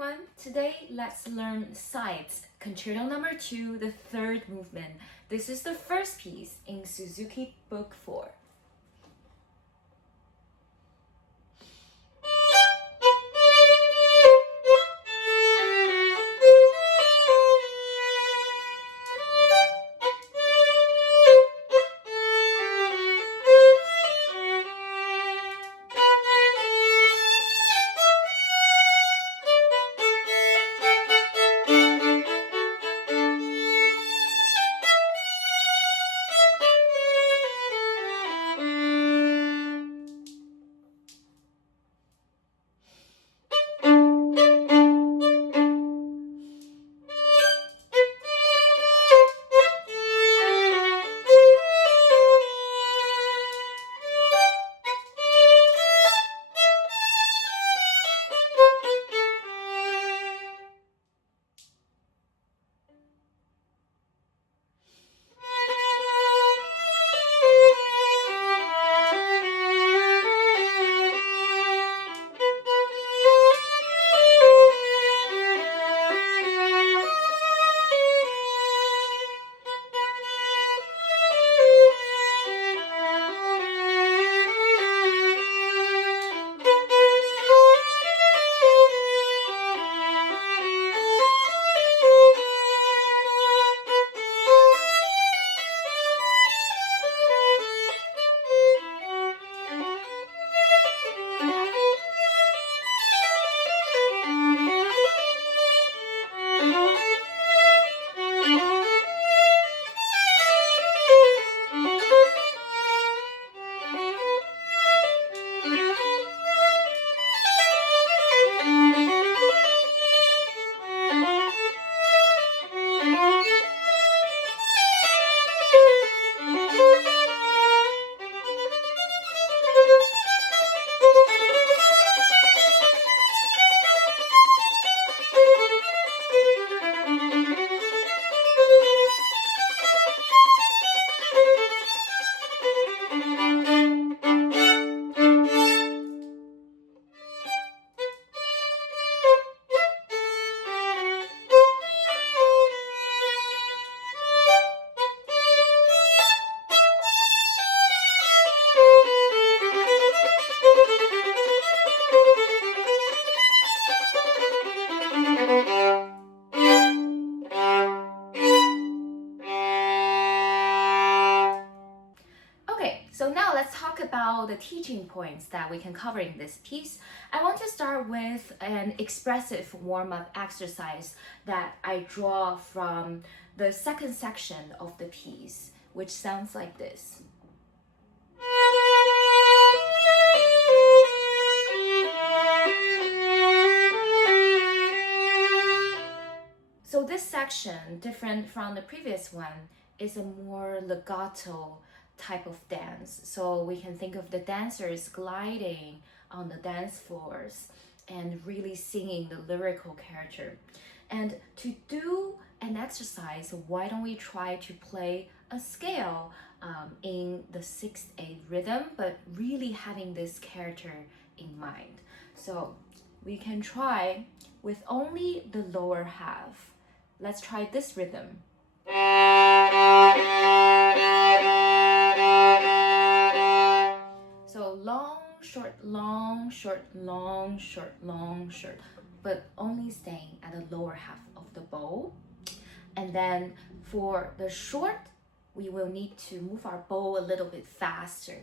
everyone! Today let's learn Seitz, Concerto number 2, the third movement. This is the first piece in Suzuki Book 4. So now let's talk about the teaching points that we can cover in this piece. I want to start with an expressive warm-up exercise that I draw from the second section of the piece, which sounds like this. So this section, different from the previous one, is a more legato type of dance. So we can think of the dancers gliding on the dance floors and really singing the lyrical character. And to do an exercise, why don't we try to play a scale in the 6/8 rhythm, but really having this character in mind. So we can try with only the lower half. Let's try this rhythm. So long, short, long, short, long, short, long, short, but only staying at the lower half of the bow. And then for the short, we will need to move our bow a little bit faster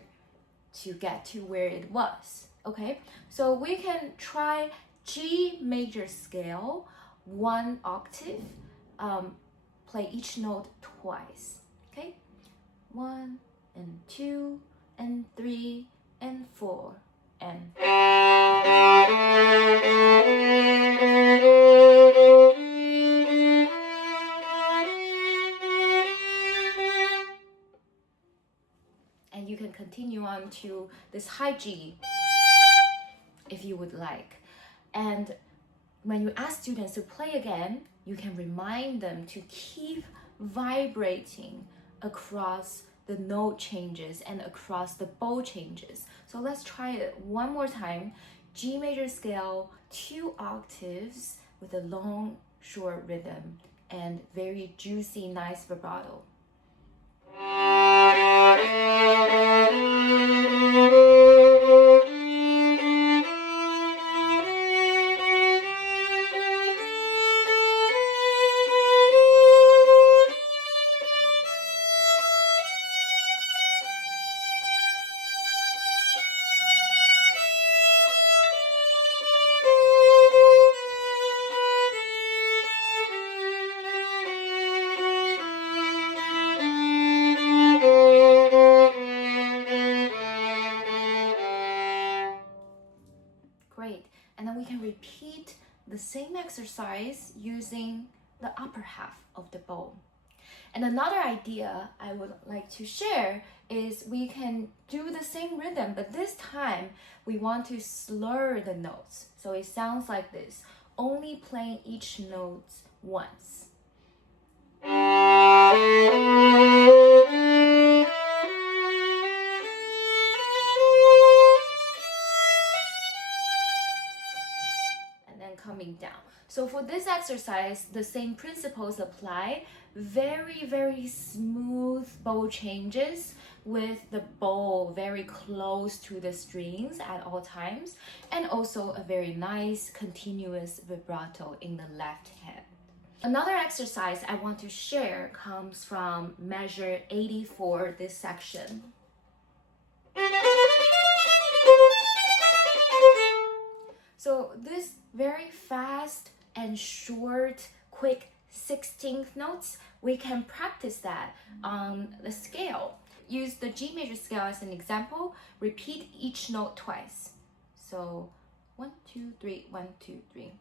to get to where it was. Okay, so we can try G major scale, 1 octave, play each note twice. Okay, 1 and 2 and 3 and 4 and you can continue on to this high G if you would like. And when you ask students to play again, you can remind them to keep vibrating across the note changes and across the bow changes. So let's try it one more time. G major scale, 2 octaves, with a long, short rhythm and very juicy, nice vibrato. Great. And then we can repeat the same exercise using the upper half of the bow. And another idea I would like to share is we can do the same rhythm, but this time we want to slur the notes. So it sounds like this, only playing each note once. Coming down. So for this exercise, the same principles apply. Very, very smooth bow changes with the bow very close to the strings at all times, and also a very nice continuous vibrato in the left hand. Another exercise I want to share comes from measure 84, this section. So this very fast and short, quick 16th notes, we can practice that on the scale. Use the G major scale as an example. Repeat each note twice. So 1, 2, 3, 1, 2, 3.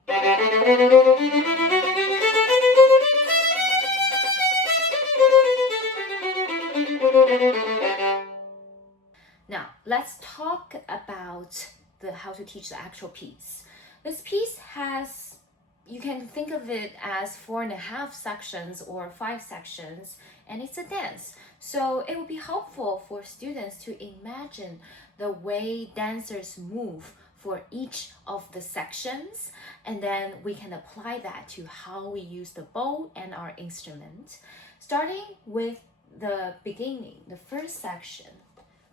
Now, let's talk about how to teach the actual piece. This piece has, you can think of it as 4.5 sections or 5 sections, and it's a dance. So it would be helpful for students to imagine the way dancers move for each of the sections, and then we can apply that to how we use the bow and our instrument. Starting with the beginning, the first section,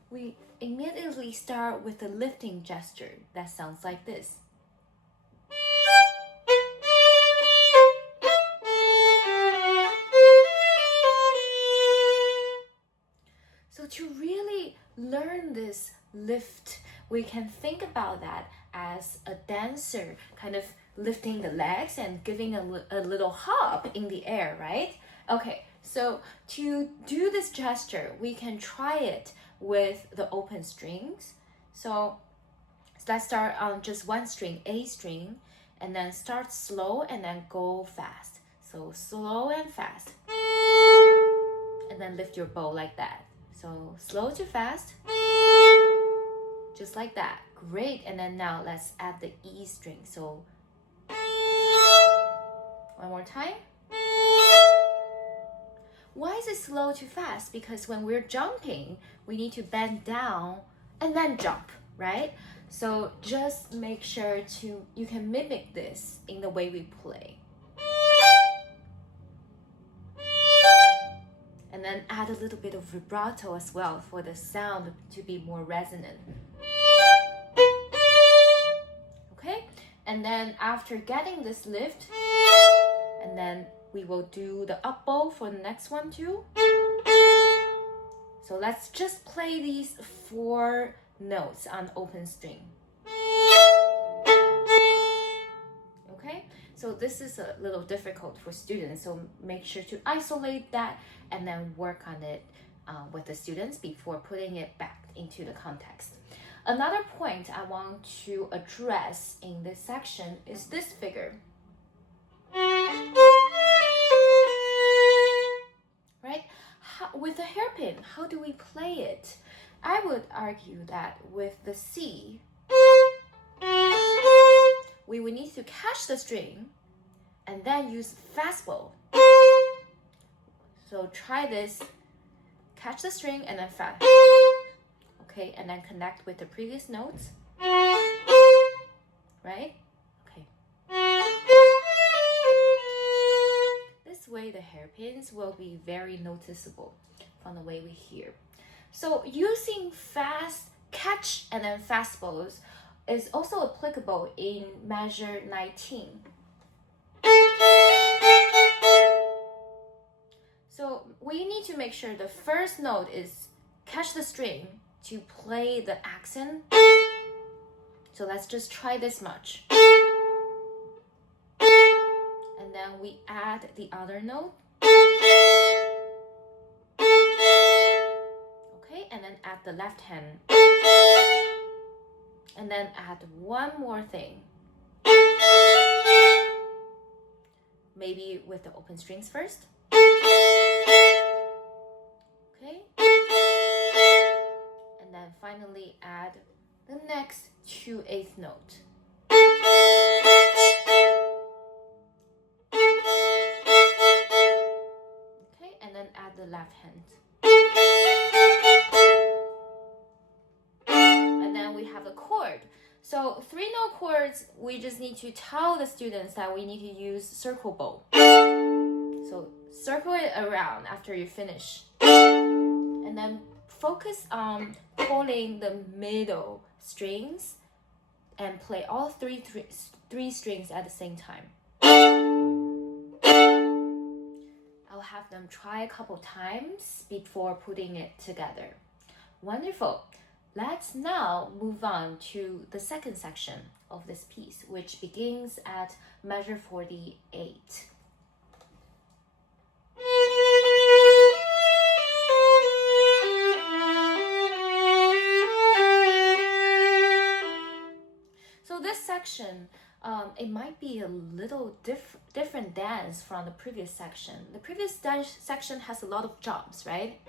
we immediately start with a lifting gesture that sounds like this. So to really learn this lift, we can think about that as a dancer kind of lifting the legs and giving a little hop in the air, right? Okay, so to do this gesture, we can try it with the open strings. So let's start on just one string, A string, and then start slow and then go fast. So slow and fast. And then lift your bow like that. So slow to fast. Just like that. Great. And then now let's add the E string. So one more time. Why is it slow to fast? Because when we're jumping, we need to bend down and then jump, right? So just make sure you can mimic this in the way we play. And then add a little bit of vibrato as well for the sound to be more resonant. Okay? And then after getting this lift, and then we will do the up bow for the next one too. So let's just play these 4 notes on open string. Okay, so this is a little difficult for students, so make sure to isolate that and then work on it with the students before putting it back into the context. Another point I want to address in this section is this figure. Right? With a hairpin, how do we play it? I would argue that with the C, we would need to catch the string and then use fast bow. So try this, catch the string and then fast. Okay, and then connect with the previous notes. Right? Okay. hairpins will be very noticeable from the way we hear. So using fast catch and then fast bows is also applicable in measure 19. So we need to make sure the first note is catch the string to play the accent. So let's just try this much. And then we add the other note. Okay, and then add the left hand. And then add one more thing. Maybe with the open strings first. Okay. And then finally add the next 2/8 note. Okay, and then add the left hand. And then we have a chord. So 3-note chords, we just need to tell the students that we need to use circle bow. So circle it around after you finish. And then focus on pulling the middle strings and play all three strings at the same time. I'll have them try a couple times before putting it together. Wonderful. Let's now move on to the second section of this piece, which begins at measure 48. So this section, it might be a little different dance from the previous section. The previous dance section has a lot of jumps, right?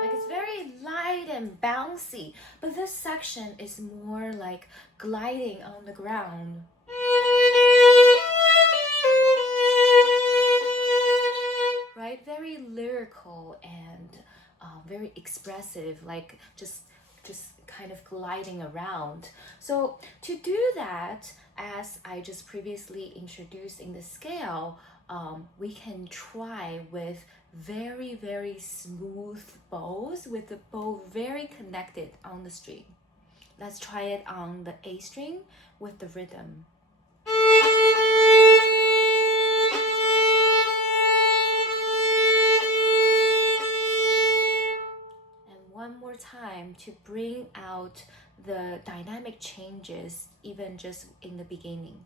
Like it's very light and bouncy, but this section is more like gliding on the ground. Right? Very lyrical and very expressive, like just kind of gliding around. So to do that, as I just previously introduced in the scale, we can try with very, very smooth bows, with the bow very connected on the string. Let's try it on the A string with the rhythm. One more time to bring out the dynamic changes even just in the beginning.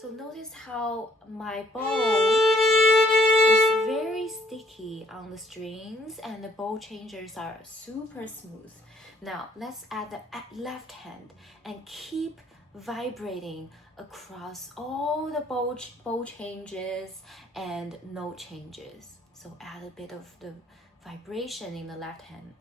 So notice how my bow is very sticky on the strings and the bow changes are super smooth. Now let's add the left hand and keep vibrating across all the bow changes and note changes. So add a bit of the vibration in the left hand.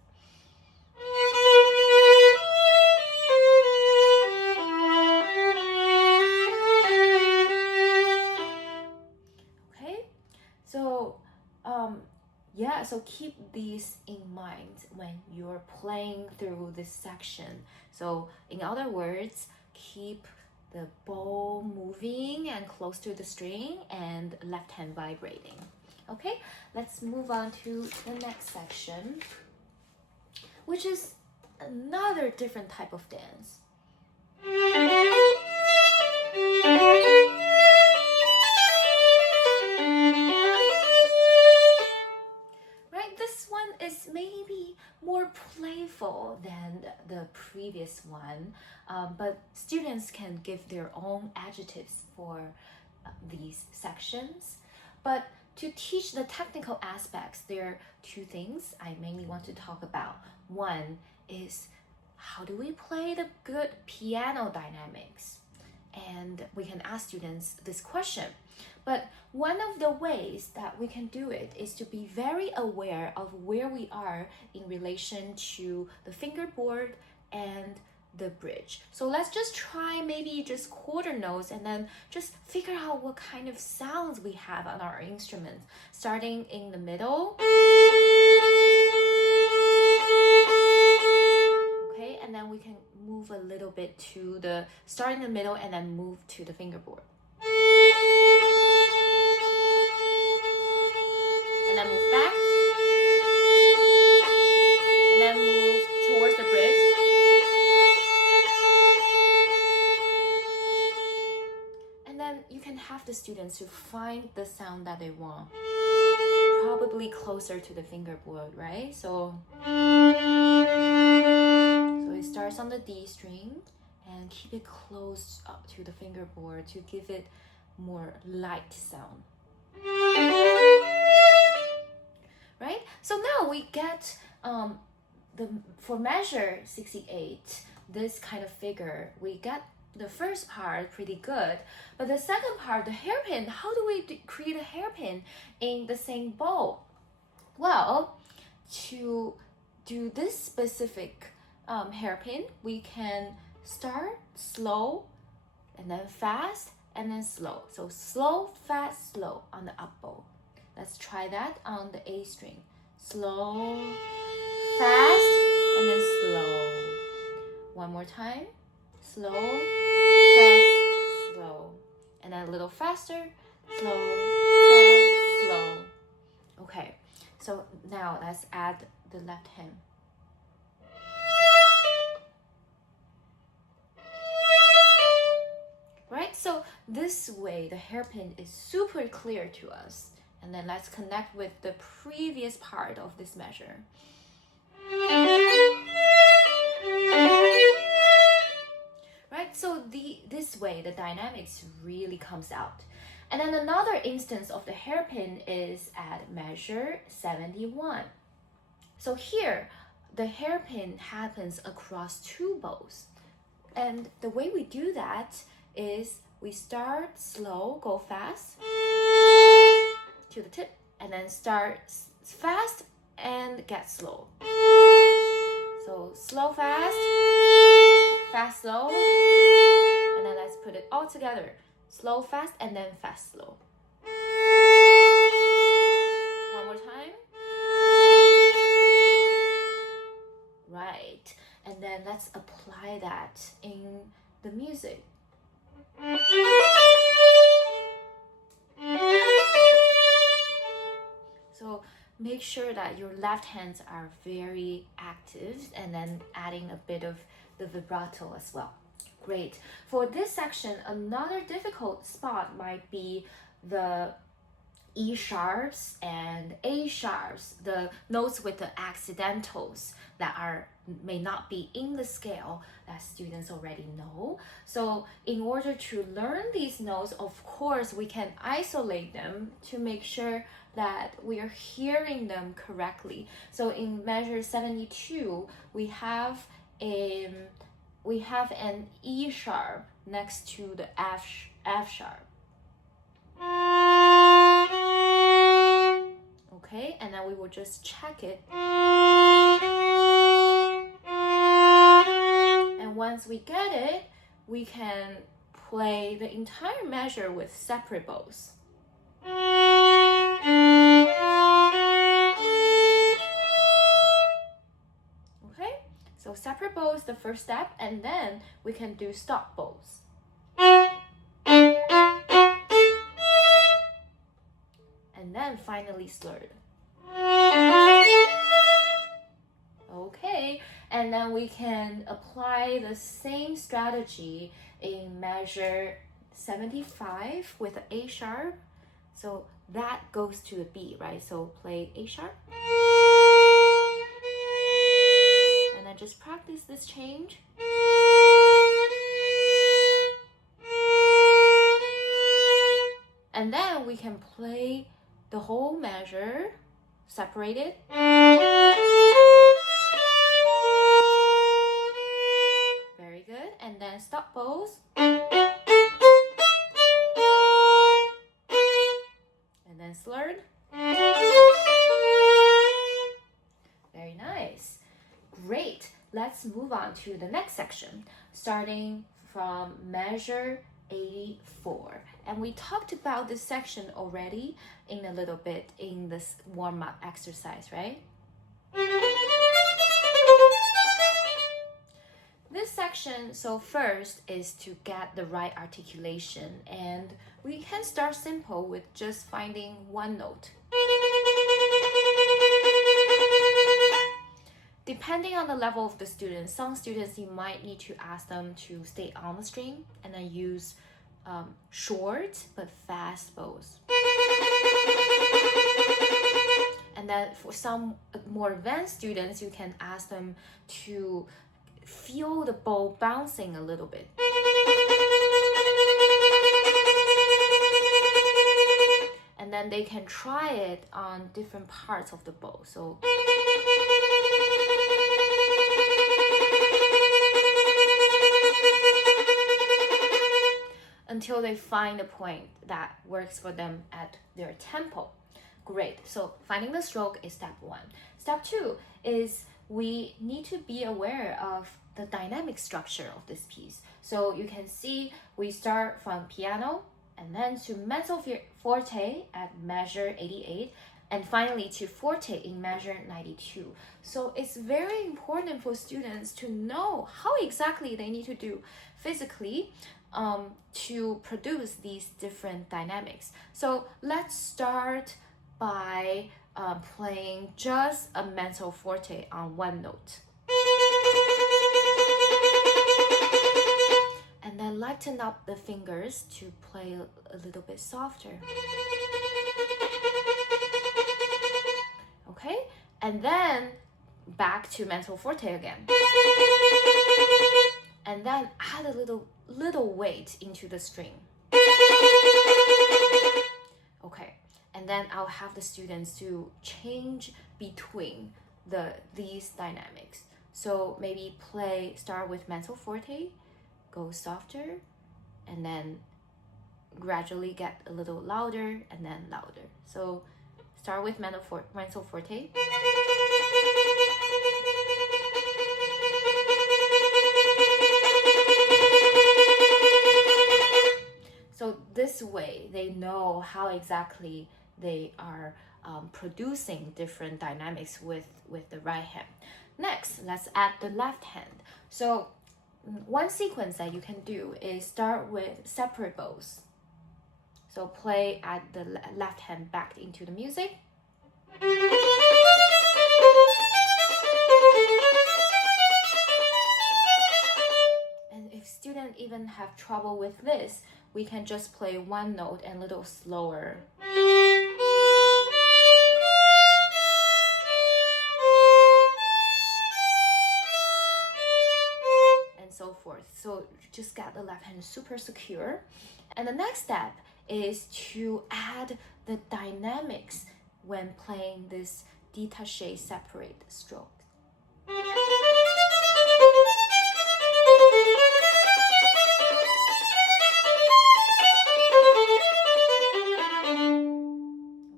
Okay, so so keep these in mind when you're playing through this section. So in other words, keep the bow moving and close to the string and left hand vibrating. Okay, let's move on to the next section, which is another different type of dance. Right, this one is maybe more playful than the previous one, but students can give their own adjectives for these sections. But to teach the technical aspects, there are two things I mainly want to talk about. One is how do we play the good piano dynamics? And we can ask students this question. But one of the ways that we can do it is to be very aware of where we are in relation to the fingerboard and the bridge. So let's just try maybe just quarter notes and then just figure out what kind of sounds we have on our instruments, starting in the middle. move a little bit to the, start in the middle and then move to the fingerboard. And then move back. And then move towards the bridge. And then you can have the students to find the sound that they want. Probably closer to the fingerboard, right? So it starts on the D string and keep it close up to the fingerboard to give it more light sound. Right? So now we get for measure 68, this kind of figure, we get the first part pretty good, but the second part, the hairpin, how do we create a hairpin in the same bow? Well, to do this specific hairpin, we can start slow and then fast and then slow. So slow, fast, slow on the up bow. Let's try that on the A string. Slow, fast, and then slow. One more time. Slow, fast, slow. And then a little faster. Slow, fast, slow. Okay, so now let's add the left hand. Right, so this way the hairpin is super clear to us. And then let's connect with the previous part of this measure. Right, so this way the dynamics really comes out. And then another instance of the hairpin is at measure 71. So here, the hairpin happens across two bows. And the way we do that is we start slow, go fast to the tip, and then start fast and get slow. So slow, fast, fast, slow, and then let's put it all together. Slow, fast, and then fast, slow. One more time. Right, and then let's apply that in the music. So make sure that your left hands are very active and then adding a bit of the vibrato as well. Great. For this section, another difficult spot might be the E sharps and A sharps, the notes with the accidentals that may not be in the scale that students already know. So in order to learn these notes, of course, we can isolate them to make sure that we are hearing them correctly. So in measure 72, we have an E sharp next to the F sharp. Okay, and then we will just check it. And once we get it, we can play the entire measure with separate bows. Okay, so separate bows the first step, and then we can do stop bows. And then finally slurred. Okay, and then we can apply the same strategy in measure 75 with the A sharp. So that goes to the B, right? So play A sharp. And then just practice this change. And then we can play the whole measure separated. Very good. And then stop bows. And then slurred. Very nice. Great. Let's move on to the next section, starting from measure 84. And we talked about this section already in a little bit in this warm-up exercise, right? This section section, so first is to get the right articulation, and we can start simple with just finding one note. Depending on the level of the student, some students you might need to ask them to stay on the string and then use short but fast bows. And then for some more advanced students, you can ask them to feel the bow bouncing a little bit. And then they can try it on different parts of the bow. So until they find a point that works for them at their tempo. Great. So finding the stroke is step one. Step two is we need to be aware of the dynamic structure of this piece. So you can see we start from piano and then to mezzo forte at measure 88 and finally to forte in measure 92. So it's very important for students to know how exactly they need to do physically to produce these different dynamics. So let's start by playing just a mezzo forte on one note. And then lighten up the fingers to play a little bit softer. Okay, and then back to mezzo forte again. And then add a little weight into the string. Okay, and then I'll have the students to change between these dynamics. So maybe start with mezzo forte, go softer, and then gradually get a little louder and then louder. So start with mezzo forte. So this way, they know how exactly they are producing different dynamics with the right hand. Next, let's add the left hand. So one sequence that you can do is start with separate bows. So play at the left hand back into the music. And if students even have trouble with this, we can just play one note and a little slower. And so forth. So just get the left hand super secure. And the next step is to add the dynamics when playing this détaché separate stroke.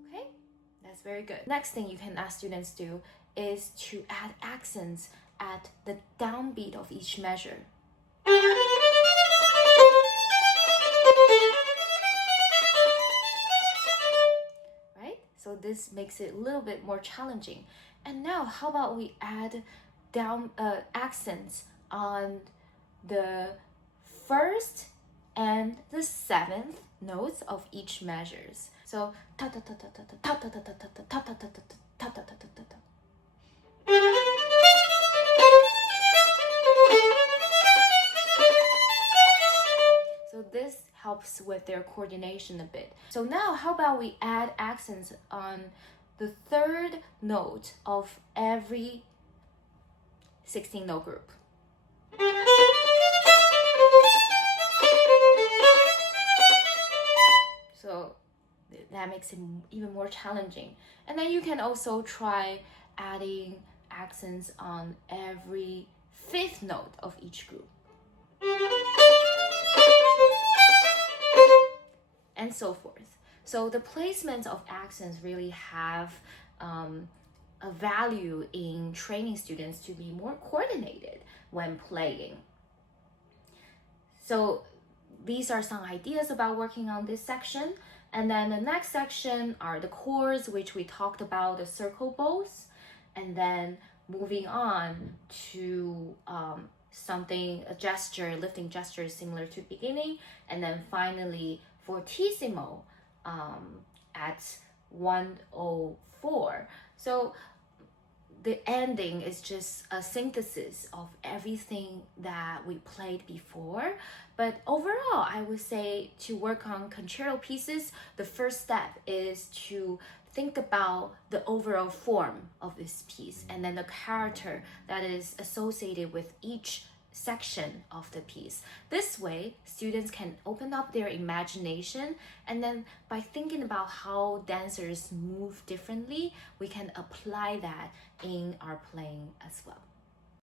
Okay, that's very good. Next thing you can ask students to do is to add accents at the downbeat of each measure. So this makes it a little bit more challenging. And now how about we add accents on the first and the seventh notes of each measures. So ta ta ta ta ta ta ta ta ta ta ta ta ta ta ta ta ta ta ta. So this helps with their coordination a bit. So now how about we add accents on the third note of every 16-note group. So that makes it even more challenging. And then you can also try adding accents on every 5th note of each group. And so forth. So the placement of accents really have a value in training students to be more coordinated when playing. So these are some ideas about working on this section. And then the next section are the chords, which we talked about, the circle bows. And then moving on to something, a gesture, lifting gesture similar to beginning, and then finally fortissimo at 104. So the ending is just a synthesis of everything that we played before. But overall, I would say to work on concerto pieces, the first step is to think about the overall form of this piece and then the character that is associated with each section of the piece. This way, students can open up their imagination, and then by thinking about how dancers move differently, we can apply that in our playing as well.